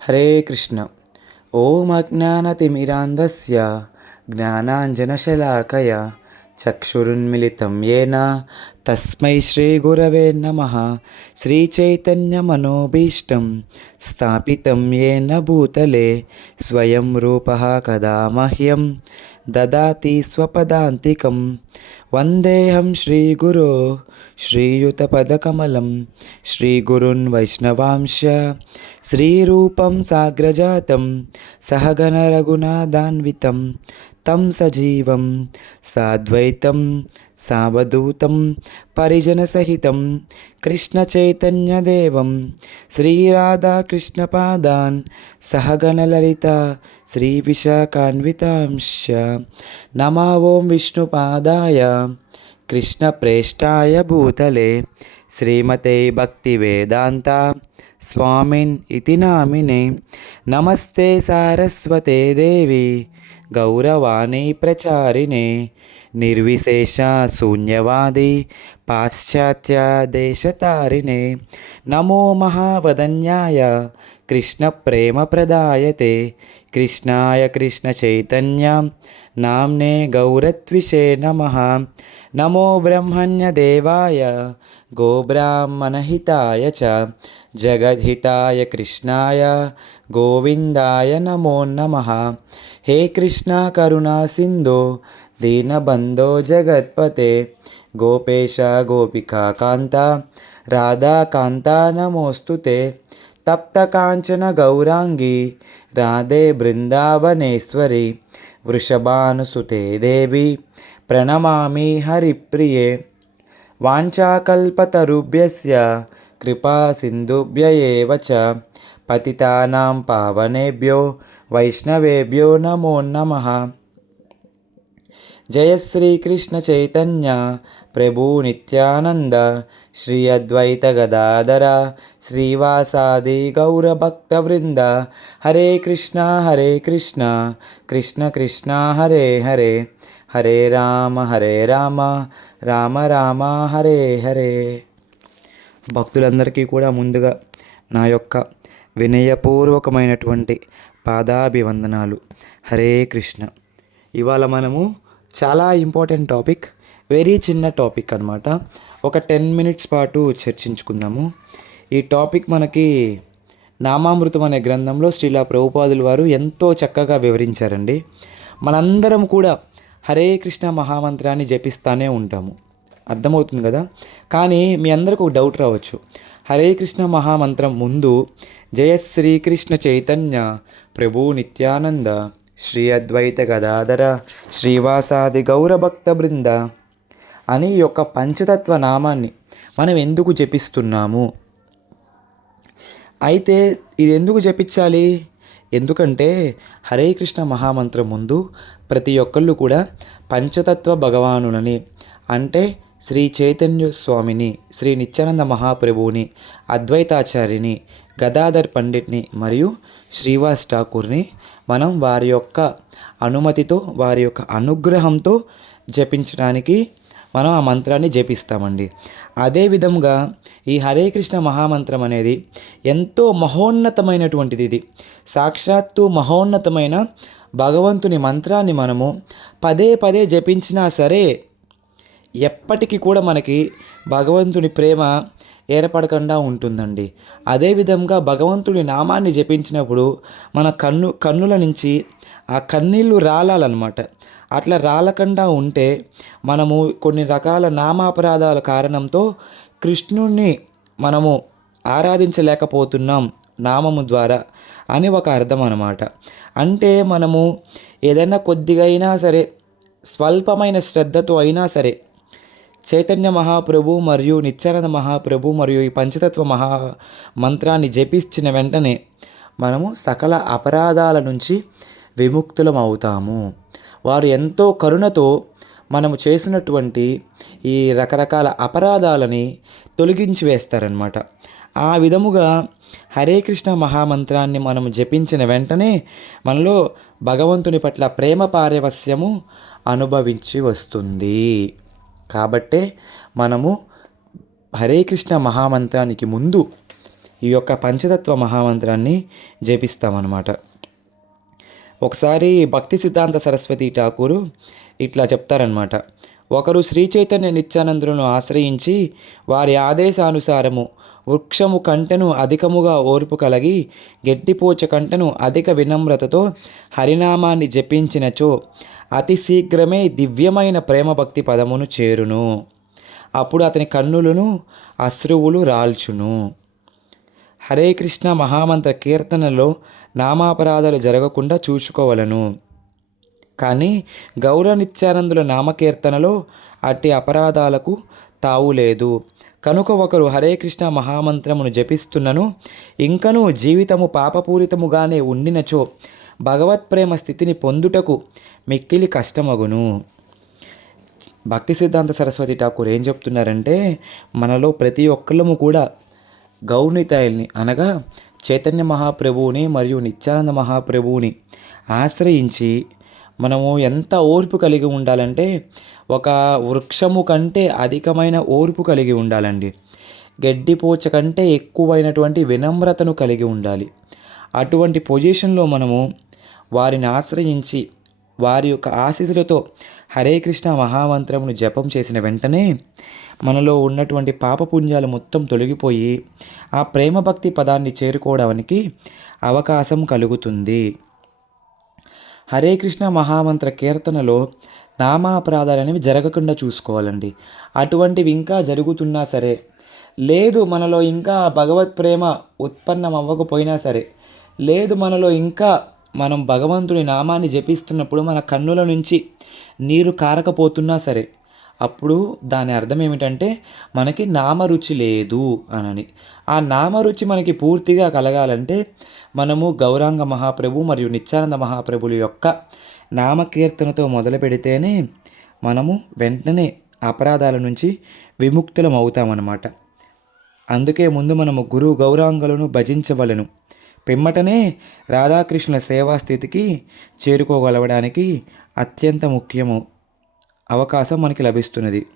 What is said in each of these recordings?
హరే కృష్ణ. ఓం అజ్ఞానతిమిరాంధస్య జ్ఞానాంజనశలాకయ చక్షురున్మిళితం ఏన. తస్మై శ్రీగురవే నమ. శ్రీచైతన్యమనోభీష్టం స్థాపితం ఏన భూతలే స్వయం రూప కదా మహ్యం దదాతి స్వపదాంతికం వందేహం శ్రీగురో శ్రీయుతపదకమలం శ్రీగురున్ వైష్ణవాంశ శ్రీరూపం సాగ్రజాతం సహగణ రఘునాదాన్వితం తం సజీవం సాద్వైతం సావధూతం పరిజనసహితం కృష్ణచైతన్యదేవం శ్రీరాధాకృష్ణపాదాన్ సహగణలలిత శ్రీవిశాఖాన్వితాంశ నమా ఓం విష్ణుపాదాయ కృష్ణప్రేష్టాయ భూతలే శ్రీమతే భక్తివేదాంత స్వామిన్ ఇతి నామినే నమస్తే సారస్వతే దేవి ಗೌರವಾನೇ ಪ್ರಚಾರಿಣೆ ನಿರ್ವಿಶೇಷ ಶೂನ್ಯವಾದಿ ಪಾಶ್ಚಾತ್ಯ ದೇಶತಾರಿಣೆ ನಮೋ ಮಹಾವದನ್ಯಾಯ ಕೃಷ್ಣಪ್ರೇಮಪ್ರದಾಯತೆ కృష్ణాయ కృష్ణ చైతన్య. నామ్నే గౌరత్విషే నమ. నమో బ్రహ్మణ్యదేవాయ గోబ్రాహ్మణహితాయ చ. జగద్హితాయ కృష్ణాయ గోవిందాయ నమో నమ. హే కృష్ణ కరుణా సింధో దీనబంధో జగత్పతే. గోపేశ గోపికా కాంత రాధాకాంత నమోస్తు తప్తకాంచన గౌరాంగి రాధే బృందావనేశ్వరి వృషభానుసుతే దేవి ప్రణమామి హరిప్రియే. వాంఛాకల్పతరుభ్యస్య కృపా సింధుభ్య ఏవ చ. పతితానాం పావనేభ్యో వైష్ణవేభ్యో నమో నమ. జయ శ్రీకృష్ణ చైతన్య ప్రభు నిత్యానంద. శ్రీ అద్వైత గదాధర శ్రీవాసాది గౌరభక్తవృంద హరే కృష్ణ హరే కృష్ణ కృష్ణ కృష్ణ హరే హరే హరే రామ హరే రామ రామ రామ హరే హరే భక్తులందరికీ కూడా ముందుగా నా యొక్క వినయపూర్వకమైనటువంటి పాదాభివందనాలు. హరే కృష్ణ. ఇవాళ మనము చాలా ఇంపార్టెంట్ టాపిక్ వెరీ చిన్న టాపిక్ అనమాట ఒక టెన్ మినిట్స్ పాటు చర్చించుకుందాము. ఈ టాపిక్ మనకి నామామృతం అనే గ్రంథంలో శ్రీలా ప్రభుపాదులు వారు ఎంతో చక్కగా వివరించారండి. మనందరం కూడా హరే కృష్ణ మహామంత్రాన్ని జపిస్తానే ఉంటాము. అర్థమవుతుంది కదా? కానీ మీ అందరికి ఒక డౌట్ రావచ్చు. హరే కృష్ణ మహామంత్రం ముందు జయ శ్రీకృష్ణ చైతన్య ప్రభు నిత్యానంద శ్రీ అద్వైత గదాధర శ్రీవాసాది గౌరభక్త బృంద అని ఈ యొక్క పంచతత్వ నామాన్ని మనం ఎందుకు జపిస్తున్నాము? అయితే ఇది ఎందుకు జపించాలి? ఎందుకంటే హరే కృష్ణ మహామంత్రం ముందు ప్రతి ఒక్కళ్ళు కూడా పంచతత్వ భగవానులని అంటే శ్రీ చైతన్య స్వామిని శ్రీ నిత్యానంద మహాప్రభువుని అద్వైతాచార్యుని గదాధర్ పండిట్ని మరియు శ్రీవాస్ ఠాకూర్ని మనం వారి యొక్క అనుమతితో వారి యొక్క అనుగ్రహంతో జపించడానికి మనం ఆ మంత్రాన్ని జపిస్తామండి. అదేవిధంగా ఈ హరే కృష్ణ మహామంత్రం అనేది ఎంతో మహోన్నతమైనటువంటిది ఇది. సాక్షాత్తు మహోన్నతమైన భగవంతుని మంత్రాన్ని మనము పదే పదే జపించినా సరే ఎప్పటికీ కూడా మనకి భగవంతుని ప్రేమ ఏర్పడకుండా ఉంటుందండి. అదేవిధంగా భగవంతుడి నామాన్ని జపించినప్పుడు మన కన్ను కన్నుల నుంచి ఆ కన్నీళ్ళు రాలాలన్నమాట. అట్లా రాలకుండా ఉంటే మనము కొన్ని రకాల నామాపరాధాల కారణంతో కృష్ణుణ్ణి మనము ఆరాధించలేకపోతున్నాం నామము ద్వారా అని ఒక అర్థం అన్నమాట. అంటే మనము ఏదైనా కొద్దిగా అయినా సరే స్వల్పమైన శ్రద్ధతో అయినా సరే చైతన్య మహాప్రభు మరియు నిత్యానంద మహాప్రభు మరియు ఈ పంచతత్వ మహా మంత్రాన్ని జపించిన వెంటనే మనము సకల అపరాధాల నుంచి విముక్తులం అవుతాము. వారు ఎంతో కరుణతో మనము చేసినటువంటి ఈ రకరకాల అపరాధాలని తొలగించి వేస్తారనమాట ఆ విధముగా హరే కృష్ణ మహామంత్రాన్ని మనం జపించిన వెంటనే మనలో భగవంతుని పట్ల ప్రేమ పారవస్యము అనుభవించి వస్తుంది. కాబట్టే మనము హరే కృష్ణ మహామంత్రానికి ముందు ఈ యొక్క పంచతత్వ మహామంత్రాన్ని జపిస్తామన్నమాట. ఒకసారి భక్తి సిద్ధాంత సరస్వతి ఠాకూరు ఇట్లా చెప్తారనమాట ఒకరు శ్రీ చైతన్య నిత్యానందులను ఆశ్రయించి వారి ఆదేశానుసారము వృక్షము కంటను అధికముగా ఓర్పు కలిగి గట్టిపోచ కంటను అధిక వినమ్రతతో హరినామాన్ని జపించినచో అతి శీఘ్రమే దివ్యమైన ప్రేమభక్తి పదమును చేరును. అప్పుడు అతని కన్నులను అశ్రువులు రాల్చును. హరే కృష్ణ మహామంత్ర కీర్తనలో నామాపరాధాలు జరగకుండా చూసుకోవలను. కానీ గౌర నిత్యానందుల నామకీర్తనలో అట్టి అపరాధాలకు తావు లేదు. కనుక ఒకరు హరే కృష్ణ మహామంత్రమును జపిస్తున్నను ఇంకనూ జీవితము పాపపూరితముగానే ఉండినచో భగవత్ప్రేమ స్థితిని పొందుటకు మిక్కిలి కష్టమగును. భక్తి సిద్ధాంత సరస్వతి ఠాకూర్ ఏం చెప్తున్నారంటే మనలో ప్రతి ఒక్కళ్ళము కూడా గౌనితాయిల్ని అనగా చైతన్య మహాప్రభువుని మరియు నిత్యానంద మహాప్రభువుని ఆశ్రయించి మనము ఎంత ఓర్పు కలిగి ఉండాలంటే ఒక వృక్షము కంటే అధికమైన ఓర్పు కలిగి ఉండాలండి. గడ్డిపోచ కంటే ఎక్కువైనటువంటి వినమ్రతను కలిగి ఉండాలి. అటువంటి పొజిషన్లో మనము వారిని ఆశ్రయించి వారి యొక్క ఆశీస్సులతో హరే కృష్ణ మహామంత్రమును జపం చేసిన వెంటనే మనలో ఉన్నటువంటి పాపపుణ్యాలు మొత్తం తొలగిపోయి ఆ ప్రేమ భక్తి పదాన్ని చేరుకోవడానికి అవకాశం కలుగుతుంది. హరే కృష్ణ మహామంత్ర కీర్తనలో నామాపరాధాలు అనేవి జరగకుండా చూసుకోవాలండి. అటువంటివి ఇంకా జరుగుతున్నా సరే లేదు మనలో ఇంకా భగవత్ ప్రేమ ఉత్పన్నం అవ్వకపోయినా సరే లేదు మనలో ఇంకా మనం భగవంతుని నామాన్ని జపిస్తున్నప్పుడు మన కన్నుల నుంచి నీరు కారకపోతున్నా సరే అప్పుడు దాని అర్థం ఏమిటంటే మనకి నామరుచి లేదు అనని. ఆ నామరుచి మనకి పూర్తిగా కలగాలంటే మనము గౌరాంగ మహాప్రభు మరియు నిత్యానంద మహాప్రభుల యొక్క నామకీర్తనతో మొదలు పెడితేనే మనము వెంటనే అపరాధాల నుంచి విముక్తులం అవుతామన్నమాట అందుకే ముందు మనము గురువు గౌరాంగులను భజించవలను. పిమ్మటనే రాధాకృష్ణుల సేవా స్థితికి చేరుకోగలవడానికి అత్యంత ముఖ్యము అవకాశం మనకి లభిస్తున్నది.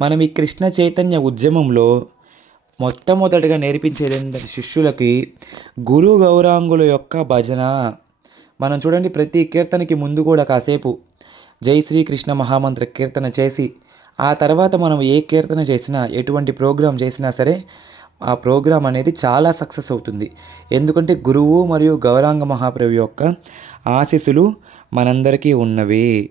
మనం ఈ కృష్ణ చైతన్య ఉద్యమంలో మొట్టమొదటిగా నేర్పించేది ఏంటంటే శిష్యులకి గురు గౌరాంగుల యొక్క భజన. మనం చూడండి ప్రతి కీర్తనకి ముందు కూడా కాసేపు జై శ్రీకృష్ణ మహామంత్ర కీర్తన చేసి ఆ తర్వాత మనం ఏ కీర్తన చేసినా ఎటువంటి ప్రోగ్రాం చేసినా సరే ఆ ప్రోగ్రాం అనేది చాలా సక్సెస్ అవుతుంది. ఎందుకంటే గురువు మరియు గౌరాంగ మహాప్రభు యొక్క ఆశీస్సులు మనందరికీ ఉన్నవి.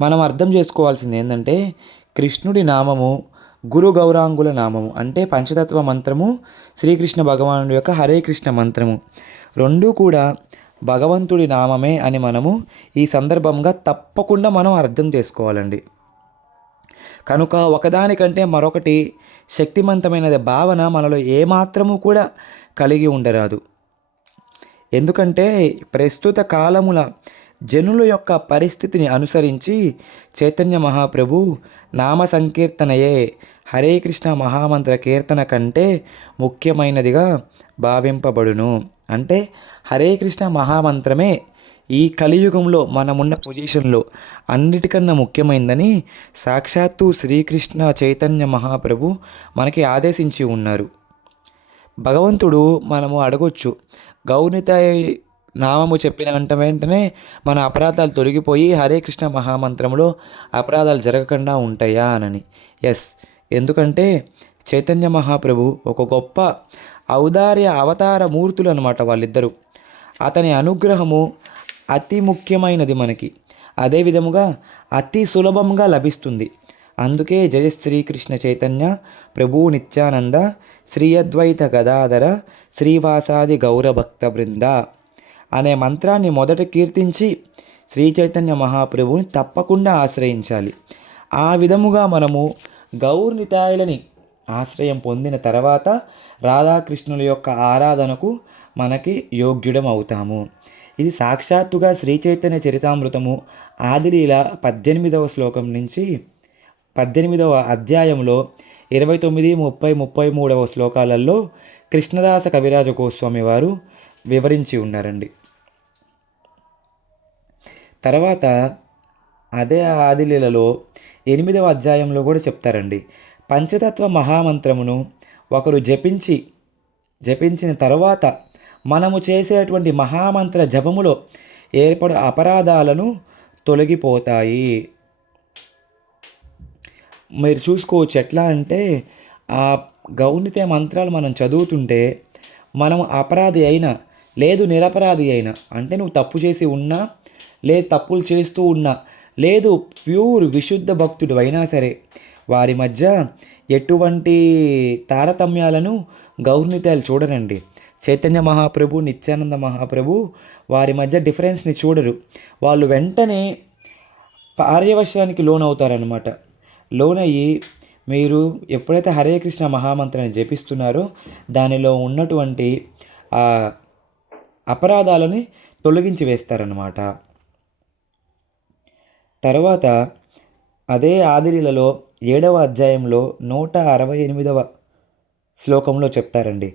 మనం అర్థం చేసుకోవాల్సింది ఏంటంటే కృష్ణుడి నామము గురు గౌరాంగుల నామము అంటే పంచతత్వ మంత్రము శ్రీకృష్ణ భగవానుడి యొక్క హరే కృష్ణ మంత్రము. రెండూ కూడా భగవంతుడి నామమే అని మనము ఈ సందర్భంగా తప్పకుండా మనం అర్థం చేసుకోవాలండి. కనుక ఒకదానికంటే మరొకటి శక్తివంతమైన భావన మనలో ఏమాత్రము కూడా కలిగి ఉండరాదు. ఎందుకంటే ప్రస్తుత కాలముల జనుల యొక్క పరిస్థితిని అనుసరించి చైతన్య మహాప్రభు నామ సంకీర్తనయే హరే కృష్ణ మహామంత్ర కీర్తన కంటే ముఖ్యమైనదిగా భావింపబడును. అంటే హరే కృష్ణ మహామంత్రమే ఈ కలియుగంలో మనమున్న పొజిషన్లో అన్నిటికన్నా ముఖ్యమైందని సాక్షాత్తు శ్రీకృష్ణ చైతన్య మహాప్రభు మనకి ఆదేశించి ఉన్నారు. భగవంతుడు మనము అడగొచ్చు గౌనిత నామము చెప్పిన వెంట వెంటనే మన అపరాధాలు తొలగిపోయి హరే కృష్ణ మహామంత్రంలో అపరాధాలు జరగకుండా ఉంటాయా అనని. ఎస్ ఎందుకంటే చైతన్య మహాప్రభు ఒక గొప్ప ఔదార్య అవతార మూర్తులు అనమాట వాళ్ళిద్దరూ. అతని అనుగ్రహము అతి ముఖ్యమైనది మనకి. అదే విధముగా అతి సులభంగా లభిస్తుంది. అందుకే జయ శ్రీకృష్ణ చైతన్య ప్రభు నిత్యానంద శ్రీ అద్వైత గదాధర శ్రీవాసాది గౌరభక్త బృంద అనే మంత్రాన్ని మొదట కీర్తించి శ్రీ చైతన్య మహాప్రభుని తప్పకుండా ఆశ్రయించాలి. ఆ విధముగా మనము గౌర్నితాయులని ఆశ్రయం పొందిన తర్వాత రాధాకృష్ణుల యొక్క ఆరాధనకు మనకి యోగ్యుడం అవుతాము ఇది సాక్షాత్తుగా శ్రీ చైతన్య చరితామృతము ఆదిలీల పద్దెనిమిదవ శ్లోకం నుంచి పద్దెనిమిదవ అధ్యాయంలో ఇరవై తొమ్మిది ముప్పై ముప్పై మూడవ శ్లోకాలలో కృష్ణదాస కవిరాజ గోస్వామి వారు వివరించి ఉన్నారండి. తర్వాత అదే ఆదిలీలలో ఎనిమిదవ అధ్యాయంలో కూడా చెప్తారండి. పంచతత్వ మహామంత్రమును ఒకరు జపించి జపించిన తర్వాత మనము చేసేటువంటి మహామంత్ర జపములో ఏర్పడు అపరాధాలను తొలగిపోతాయి. మీరు చూసుకోవచ్చు ఎట్లా అంటే ఆ గౌనితే మంత్రాలు మనం చదువుతుంటే మనం అపరాధి అయినా లేదు నిరపరాధి అయినా అంటే నువ్వు తప్పు చేసి ఉన్నా లేదు తప్పులు చేస్తూ ఉన్నా లేదు ప్యూర్ విశుద్ధ భక్తుడు అయినా సరే వారి మధ్య ఎటువంటి తారతమ్యాలను గౌర్నితాలు చూడనండి చైతన్య మహాప్రభు నిత్యానంద మహాప్రభు వారి మధ్య డిఫరెన్స్ని చూడరు. వాళ్ళు వెంటనే పార్యవశానికి లోనవుతారనమాట లోనయ్యి మీరు ఎప్పుడైతే హరే కృష్ణ మహామంత్రాన్ని జపిస్తున్నారో దానిలో ఉన్నటువంటి అపరాధాలని తొలగించి వేస్తారనమాట తర్వాత అదే ఆదిరిలలో ఏడవ అధ్యాయంలో నూట అరవై ఎనిమిదవ శ్లోకంలో చెప్తారండి.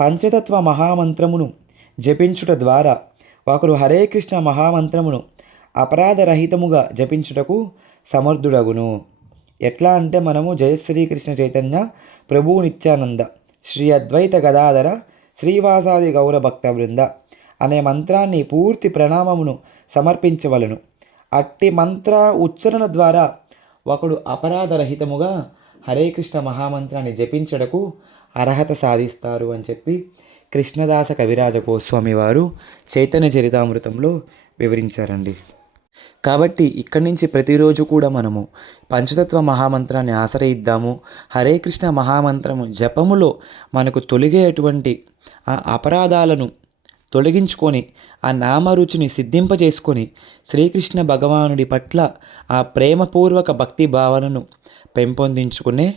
పంచతత్వ మహామంత్రమును జపించుట ద్వారా ఒకరు హరే కృష్ణ మహామంత్రమును అపరాధరహితముగా జపించుటకు సమర్థుడగును. ఎట్లా అంటే మనము జయ శ్రీకృష్ణ చైతన్య ప్రభు నిత్యానంద శ్రీ అద్వైత గదాధర శ్రీవాసాది గౌర భక్త బృంద అనే మంత్రాన్ని పూర్తి ప్రణామమును సమర్పించవలను. అట్టి మంత్ర ఉచ్చరణ ద్వారా ఒకడు అపరాధరహితముగా హరే కృష్ణ మహామంత్రాన్ని జపించడకు అర్హత సాధిస్తారు అని చెప్పి కృష్ణదాస కవిరాజ గోస్వామి వారు చైతన్య చరితామృతంలో వివరించారండి. కాబట్టి ఇక్కడి నుంచి ప్రతిరోజు కూడా మనము పంచతత్వ మహామంత్రాన్ని ఆశ్రయిద్దాము. హరే కృష్ణ మహామంత్రము జపములో మనకు తొలిగేటువంటి ఆ అపరాధాలను తొలగించుకొని ఆ నామరుచిని సిద్ధింపజేసుకొని శ్రీకృష్ణ భగవానుడి పట్ల ఆ ప్రేమపూర్వక భక్తి భావనను పెంపొందించుకునే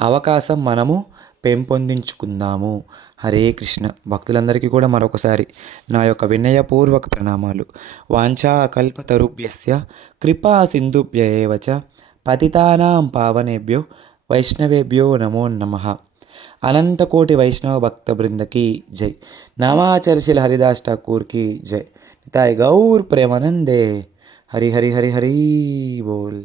అవకాశం మనము పెంపొందించుకుందాము హరే కృష్ణ. భక్తులందరికీ కూడా మరొకసారి నా యొక్క వినయపూర్వక ప్రణామాలు. వాంఛా కల్పతరుభ్యస్య కృపా సింధుభ్యవచ పతితానాం పావనేభ్యో వైష్ణవేభ్యో నమో నమః. అనంతకోటి వైష్ణవ భక్త బృందకి జై. నామాచర్శిల హరిదాస్ ఠాకూర్కి జై. నితాయ్ గౌర్ ప్రేమానందే. హరి హరి హరి హరి బోల్.